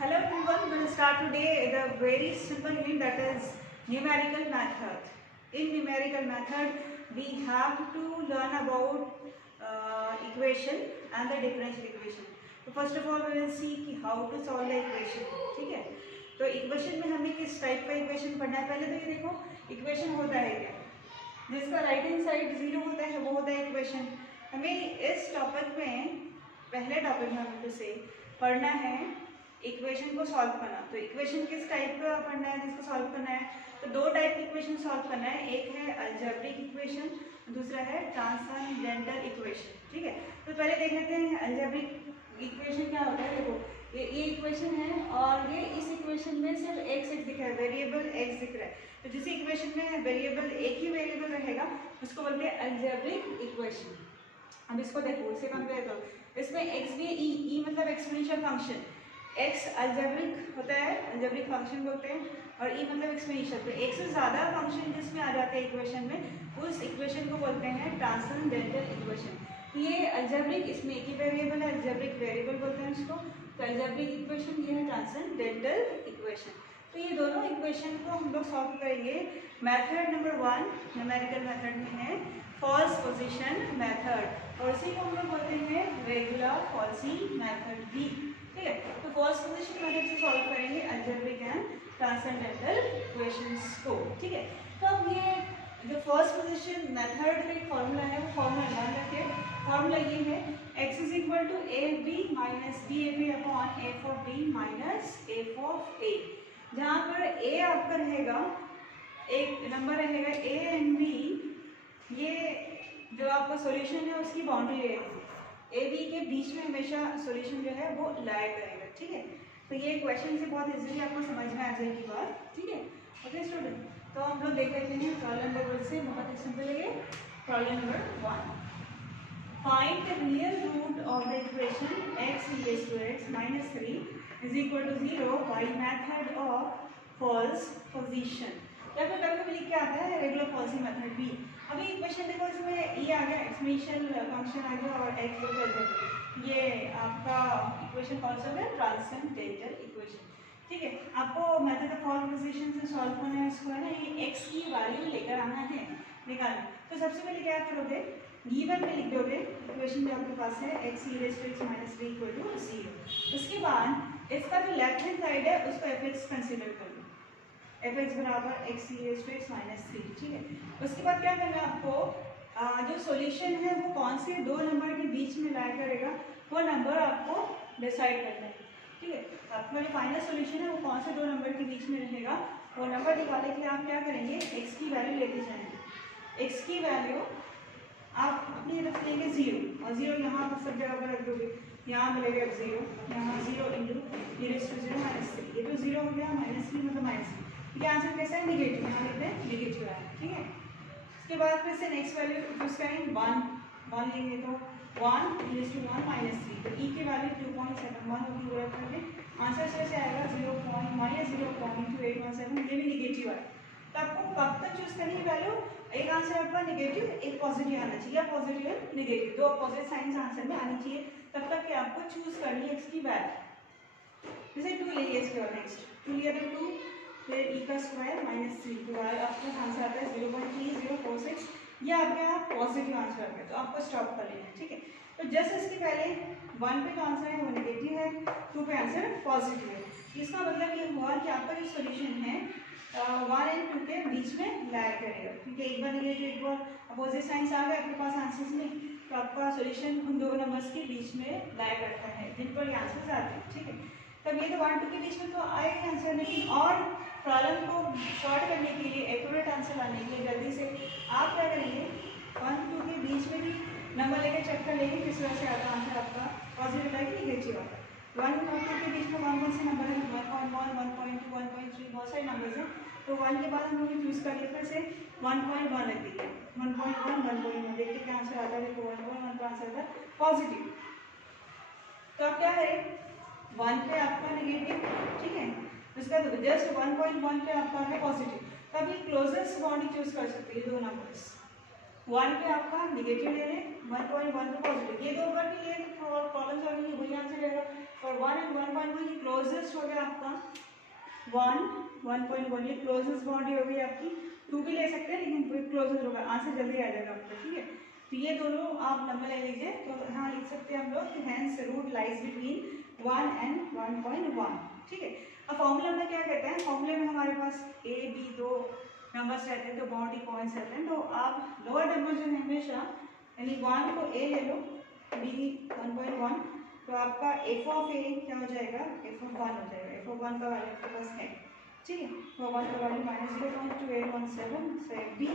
Hello everyone, we'll start today the very simple unit that is numerical method. In numerical method, we have to learn about equation and the differential equation. So first of all, we will see कि how to solve the equation. ठीक है? तो equation में हमें किस type का equation पढ़ना है? पहले तो ये देखो equation होता है क्या? जिसका राइट हैंड साइड जीरो होता है वो होता है इक्वेशन. हमें इस टॉपिक में पहले टॉपिक में हमें से पढ़ना है इक्वेशन को सॉल्व करना. तो इक्वेशन किस टाइप का पढ़ना है जिसको सॉल्व करना है? तो दो टाइप की इक्वेशन सॉल्व करना है. एक है अलजेब्रिक इक्वेशन, दूसरा है ट्रांसेंडेंटल इक्वेशन. ठीक है, तो पहले देख लेते हैं अलजेब्रिक इक्वेशन क्या होता है. देखो ये इक्वेशन है और ये इस इक्वेशन में सिर्फ एक्स दिख रहा है, वेरिएबल एक्स दिख रहा है. तो जिस इक्वेशन में वेरिएबल एक ही वेरिएबल रहेगा उसको बोलते हैं अलजेब्रिक इक्वेशन. अब इसको देखो, इसे कंपेयर करो. इसमें एक्स भी ई मतलब एक्सपोनेंशियल फंक्शन. एक्स अलजेब्रिक होता है, अलजेब्रिक फंक्शन बोलते हैं, और ई मतलब एक्सपोनेंशियल. तो एक से ज़्यादा फंक्शन जिसमें आ जाते हैं इक्वेशन में उस इक्वेशन को बोलते हैं ट्रांसेंडेंटल इक्वेशन. तो ये अलजेब्रिक, इसमें एक ही वेरिएबल है, अलजेब्रिक वेरिएबल बोलते हैं इसको. तो अलजेब्रिक इक्वेशन ये है ट्रांसेंडेंटल इक्वेशन. तो ये दोनों इक्वेशन को हम लोग सॉल्व करेंगे. मेथड नंबर 1 न्यूमेरिकल मेथड में है फॉल्स पोजीशन मेथड, और इसी को हम लोग बोलते हैं रेगुलर फॉल्सी मेथड भी. ठीक है, तो फॉल्स पोजीशन मेथड से सॉल्व करेंगे अलजेब्रिक एंड ट्रांसेंडेंटल इक्वेशंस को. ठीक है, तो अब ये जो फर्स्ट पोजीशन मेथड का एक फॉर्मूला है वो फॉर्मूला ध्यान रखिए. फॉर्मूला ये है x is equal to A B minus B A B upon F of B minus F of A. जहाँ पर a आपका रहेगा, एक नंबर रहेगा a एंड b, ये जो आपका सॉल्यूशन है उसकी बाउंड्री रहेगी. ए बी के बीच में हमेशा सॉल्यूशन जो है वो लाई करेगा. ठीक है, तो ये क्वेश्चन से बहुत इजीली आपको समझ में आ जाएगी बात. ठीक है, ओके स्टूडेंट, तो हम लोग देख लेते हैं प्रॉब्लम नंबर से. बहुत ही सिंपल है. Problem number 1, find the real root of the equation x raised to x minus 3 is equal to 0 by method of false position. या फिर कभी कभी लिख के आता है रेगुलर फॉल्सी मेथड भी. अभी इक्वेशन देखो, इसमें ये आ गया एक्सपोनेंशियल फंक्शन आ गया और x इक्वल टू ये आपका इक्वेशन कौन सा है? Transcendental equation. ठीक है, आपको मेथड ऑफ फॉल्स पोजीशन से सॉल्व करना है इसको, है ना. ये x की वैल्यू लेकर आना है, निकालना. तो सबसे पहले क्या करोगे, गिवन में लिख दोगे इक्वेशन में आपके पास है x e raised to x minus 3 equal to 0. उसके बाद इसका जो लेफ्ट हैंड साइड है उसको fx कंसीडर कर लो. fx बराबर x e raised to x minus 3. ठीक है, उसके बाद क्या करना है आपको, जो सॉल्यूशन है वो कौन से दो नंबर के बीच में लाई करेगा वो नंबर आपको डिसाइड करना है. ठीक है, आपका जो फाइनल सॉल्यूशन है वो कौन से दो नंबर के बीच में रहेगा वो नंबर निकालने के लिए आप क्या करेंगे, x की वैल्यू लेते जाएंगे. x की वैल्यू आप अपनी रख लेंगे 0, और 0 यहाँ पर सब जगह पर रख दोगे. यहाँ मिलेगा 0, यहाँ 0 into e raised to 0 minus 3. ये तो 0 हो गया, माइनस 3 मतलब माइनस 3. ये आंसर कैसा है? निगेटिव. यहाँ लिखते हैं निगेटिव है. ठीक है, उसके बाद फिर से नेक्स्ट वैल्यू यूज करेंगे 1 लेंगे तो 1 e raised to 1 माइनस 3. तो e की वैल्यू 2.71 होगी. वो रख करके आंसर कैसे आएगा 0.-0.2817. ये भी निगेटिव है. तो आपको कब तक चूज करनी है वैल्यू? एक आंसर आपका नेगेटिव, एक पॉजिटिव आना चाहिए, या पॉजिटिव या नेगेटिव, दो अपोजिट साइंस आंसर में आनी चाहिए. तब तक कि आपको चूज करनी है x की वैल्यू. जैसे 2 ले लिया, इसके बाद नेक्स्ट 2 लिया तो 2, फिर e का स्क्वायर माइनस 3 के बाद आपका आंसर आता है 0.3046. ये आपके यहाँ पॉजिटिव आंसर आ गया, तो आपको स्टॉप कर लेना है. ठीक है, तो जस्ट इसके पहले 1 पे जो आंसर है वो नेगेटिव है, 2 पे आंसर पॉजिटिव है. इसका मतलब ये हुआ कि आपका जो सोल्यूशन है 1 एंड 2 के बीच में लाई करेगा. क्योंकि एक बार निगेटिव एक बार अपोजिट साइंस आ गया आपके पास आंसर्स में, तो आपका सॉल्यूशन उन दो नंबर्स के बीच में लाई करता है जिन पर ये आंसर्स आते हैं. ठीक है, तब ये तो 1 2 के बीच में तो आएगा आंसर, लेकिन और प्रॉब्लम को सॉल्व करने के लिए, एक्यूरेट आंसर लाने के लिए जल्दी से आप क्या करेंगे, 1 2 के बीच में भी नंबर लेकर चेक कर लेंगे किस वजह से आता आंसर आपका पॉजिटिव है कि नेगेटिव आता है. 1 और 2 के बीच में कौन से नंबर है? 1.1 1.2 1.3 बहुत सारे नंबर्स हैं. तो 1 के बाद हम लोग चूज कर लिया, फिर से 1.1 रख दिया. 1.1 1.1 देखते क्या आंसर आता है. देखो 1.1 का आंसर था पॉजिटिव. तो अब क्या है, 1 पे आपका नेगेटिव. ठीक है, उसका जस्ट 1.1 पे आपका है पॉजिटिव. तब ये क्लोजेस्ट बाउंड्री चूज कर सकते हैं दो नंबर्स. 1 पे आपका नेगेटिव ले लें, 1.1 पे पॉजिटिव. ये दो बार के लिए प्रॉब्लम सॉल्व वही आंसर रहेगा. और 1 एंड 1.1 की क्लोजेस्ट हो गया 1.1 ये क्लोजेस्ट बाउंड्री होगी आपकी, 2 भी ले सकते हैं लेकिन क्लोजेस्ट होगा, आंसर जल्दी आ जाएगा आपका, ठीक है। तो ये दोनों आप नंबर ले लीजिए, तो हाँ लिख सकते हैं हम लोग कि hence root lies between 1 and 1.1, ठीक है। अब फॉर्मूला में क्या कहते हैं, फॉर्मूले में हमारे पास ए बी दो नंबर्स रहते हैं, तो बाउंड्री पॉइंट्स रहते हैं, तो आप लोअर नंबर जो है हमेशा, यानी 1 को ए ले लो, बी 1.1, तो आपका एफ ऑफ ए क्या हो जाएगा, एफ ऑफ 1 हो जाएगा, एफ ऑफ 1 का वैल्यू आपके पास है, ठीक है। तो 1 का वैल्यू -0.2817, सो एफ बी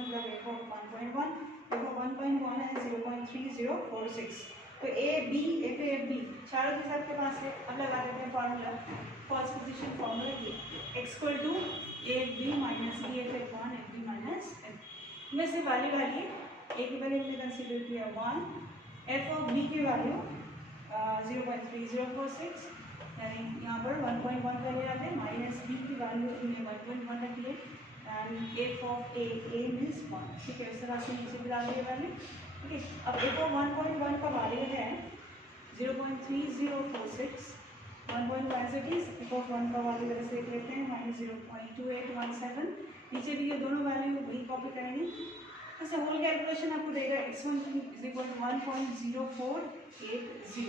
मतलब एफ ऑफ 1.1, एफ ऑफ 1.1 है 0.3046, तो a b f a f b चारों के साथ के पास है। अब लगा देते हैं फॉर्मूला, फर्स्ट पोजीशन फॉर्मूला ये x equal to A B minus b f f 1 f b minus f में से वैल्यू वाली ए की वैल्यू हमने कंसीडर किया 1, एफ ऑफ बी की वैल्यू 0.3046, यानी यहाँ पर 1.1 का ले आते हैं, माइनस बी की वैल्यू हमने 1.1 रख लिए, and F of A means 1, ठीक है। इस तरह से नीचे भी डाल दिए वैल्यू, ठीक है। अब एफ ऑफ 1.1 का वैल्यू है 0.3046, 1.1 as it is, f of 1 का वैल्यू वैसे देख लेते हैं -0.2817, नीचे भी ये दोनों वैल्यू वही कॉपी करेंगे, ऐसे होल कैलकुलेशन आपको देगा x1 1.0480,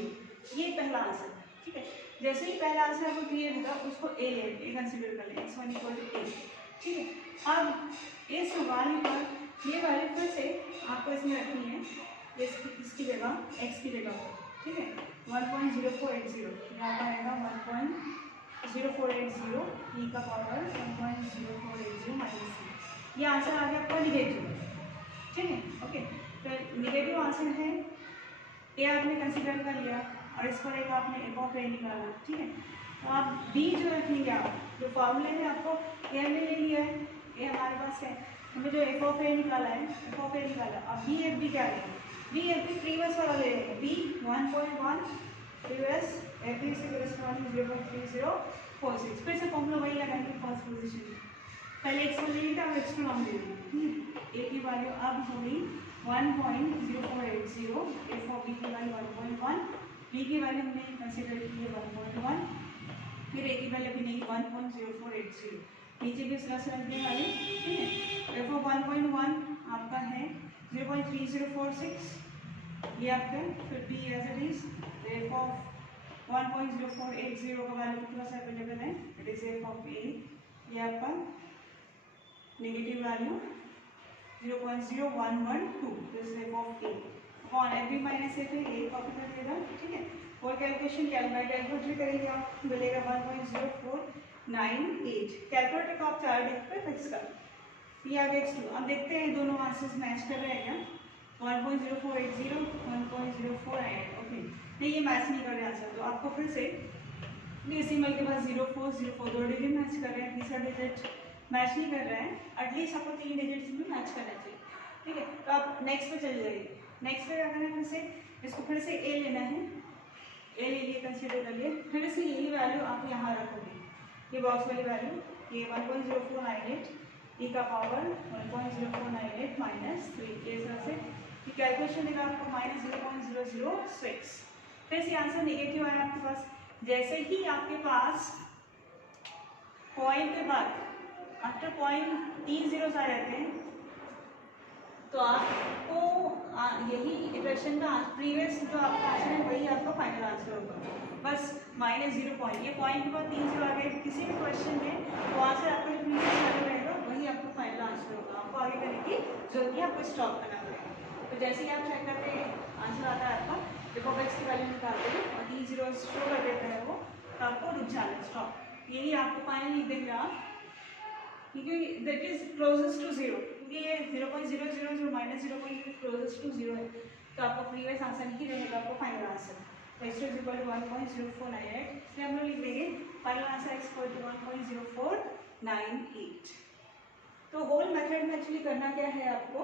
ये पहला आंसर, ठीक है। जैसे ही पहला आंसर आपको क्लियर होगा उसको ए ले कंसीडर कर लें, x1 = a, ठीक है। अब इस वैल्यू पर ये वैल्यू फिर से आपको इसमें रखनी है, इसकी जगह x की जगह, ठीक है। 1.0480 यहाँ पर आएगा 1.0480 e का पावर 1.0480 माइनस सी, ये आंसर आ गया आपका निगेटिव, ठीक है, ओके। तो निगेटिव आंसर है, ए आपने कंसीडर कर लिया और इस पर एक आपने एफ ऑफ ए निकाला, ठीक है। तो आप बी जो रखेंगे, आप जो फॉर्मूले में आपको ए हमने ले लिया है, ए हमारे पास है, हमें जो एफ ऑफ ए निकाला है, एफ ऑफ ए निकाला, अब बी एफ बी क्या लेंगे, बी एफ बी प्रीवियस वाला ले लेंगे, बी 1.1 प्रीवियस एफ बी से करेस्पॉन्डिंग 0.3046, फिर से फॉर्मूला वही लगाएंगे फर्स्ट पोजीशन में, पहले एक्स वन ले लेंगे अब एक्स टू नाम ले लेंगे, ए की वैल्यू अब होगी 1.0480, एफ ऑफ बी की वैल्यू 1.1, बी की वैल्यू हमने कंसीडर की है 1.1, फिर ए की वैल्यू भी नहीं 1.0480, नीचे भी इस तरह से रखने वाले, ठीक है। एफ ऑफ 1.1 आपका है 0.3046, ये आपका, फिर b as it is, f of 1.0480 का वैल्यू कितना सा अवेलेबल है, it is f of a, ये आपका negative value 0.0112, this f of a upon f b minus f a copy कर देगा, ठीक है। और कैलकुलेशन कैलकुलेट भी करेंगे आप, मिलेगा 1.0498, कैलकुलेटर को आप 4 डिजिट पे फिक्स कर, ये आ गया x2। अब देखते हैं दोनों आंसर्स मैच कर रहे हैं क्या, 1.0480 1.0498, ओके नहीं ये मैच नहीं कर रहे आंसर, तो आपको फिर से डेसिमल के पास 0404 दो डिजिट मैच कर रहे हैं, तीसरा डिजिट मैच नहीं कर रहा है, एटलीस्ट आपको 3 डिजिट्स में मैच करना चाहिए, ठीक है। तो आप नेक्स्ट पे चले जाइए, नेक्स्ट पे क्या करना है, फिर से इसको फिर से ए लेना है, ए ले लिए कंसीडर कर लिए, फिर से यही वैल्यू आप यहाँ रखोगे, ये बॉक्स वाली वैल्यू, ये 1.0498 e का पावर 1.0498 माइनस 3, ये तरह से कैलकुलेशन देगा आपको -0.006, फिर से आंसर नेगेटिव आया आपके पास। जैसे ही आपके पास पॉइंट के बाद आफ्टर पॉइंट 3 zeros आ जाते हैं, तो आपको यही इक्वेशन का प्रीवियस जो आपका आंसर है वही आपका फाइनल आंसर होगा, बस -0 पॉइंट, ये पॉइंट के बाद 3 0 आ गए किसी भी क्वेश्चन में, तो आंसर आपका जो प्रीवियस वाला रहेगा वही आपका फाइनल आंसर होगा, आपको आगे करने की जरूरत नहीं, आपको स्टॉप करना पड़ेगा। तो जैसे ही आप चेक करते हैं आंसर आता है आपका, देखो एक्स की वैल्यू निकालते हैं और 3 zeros शो कर देता है वो, तो आपको रुक जाना है, स्टॉप, यही आपको फाइनल लिख देंगे आप, क्योंकि दैट इज क्लोजेस्ट टू 0, क्योंकि ये 0.00 जो -0.0 क्लोजेस्ट टू 0 है, तो आपका प्रीवियस आंसर ही रहेगा आपको फाइनल आंसर, तो x इज इक्वल टू 1.0498, इसलिए हम लोग लिख देंगे final answer x equal to 1.0498। तो होल मेथड में एक्चुअली करना क्या है, आपको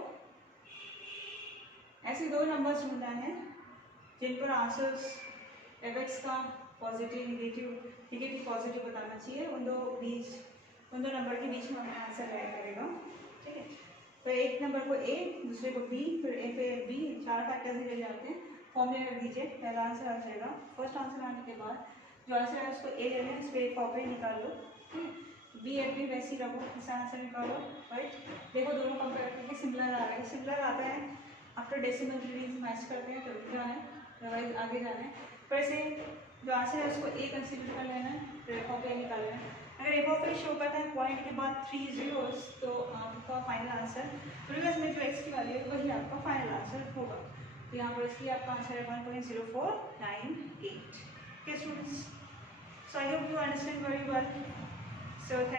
ऐसे दो नंबर्स ढूंढना है जिन पर आंसर्स fx का पॉजिटिव नेगेटिव पॉजिटिव बताना चाहिए, उन दो नंबर के बीच में हमें आंसर ऐड करेगा, ठीक है। तो एक नंबर को a, दूसरे को b, फिर f a b, चार फैक्टर्स ले जाते हैं, फॉर्मूले रख दीजिए, पहला आंसर आ जाएगा। फर्स्ट आंसर आने के बाद जो आंसर है उसको a ले लें, इस पर एक कॉपी निकाल लो, बी एफ भी वैसे ही रखो, इसका आंसर निकालो। राइट, देखो दोनों कंपेयर करके सिमिलर आ रहा है, सिमिलर आता है आफ्टर डेसिमल डिग्रीज मैच करते हैं तो रुक जाना है, अदरवाइज आगे जाना है। पर ऐसे जो आंसर है उसको ए कंसीडर कर लेना है, फिर एफ ऑफ ए निकालना है। अगर एफ ऑफ ए शो करता है पॉइंट के बाद 3 zeros तो आपका फाइनल आंसर प्रीवियस में जो एक्स की वैल्यू है वही आपका फाइनल आंसर होगा। तो यहाँ पर इसलिए आपका आंसर है 1.0498। Okay students, so I hope you understand very well. So